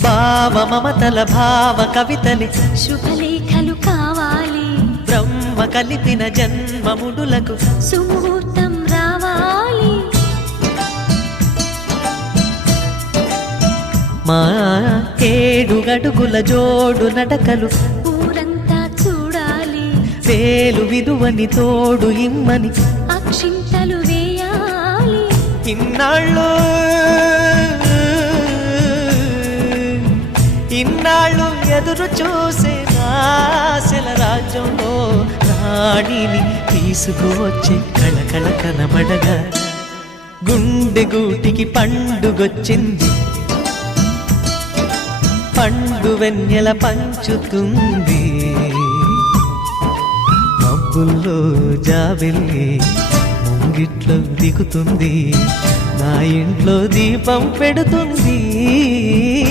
భావ మమతల భావ కవితలి శుభలేఖలు కావాలి. బ్రహ్మ కలిపిన జన్మముడులకు సుముహూర్తం రావాలి. మా ఏడు గడుగుల జోడు నడకలు ఊరంతా చూడాలి. వేలు విలువని తోడు ఇమ్మని అక్షింతలు వేయాలి. ఇన్నాళ్ళు ఇన్నాళ్ళు ఎదురు చూసే నాశల రాజ్యంలో రాణిని తీసుకువచ్చే కళకళ కనబడగా. గుండె గూటికి పండుగొచ్చింది. పండు వెన్నెల పంచుతుంది. మబ్బుల్లో జాబెల్లి ముంగిట్లో దిగుతుంది. నా ఇంట్లో దీపం పెడుతుంది.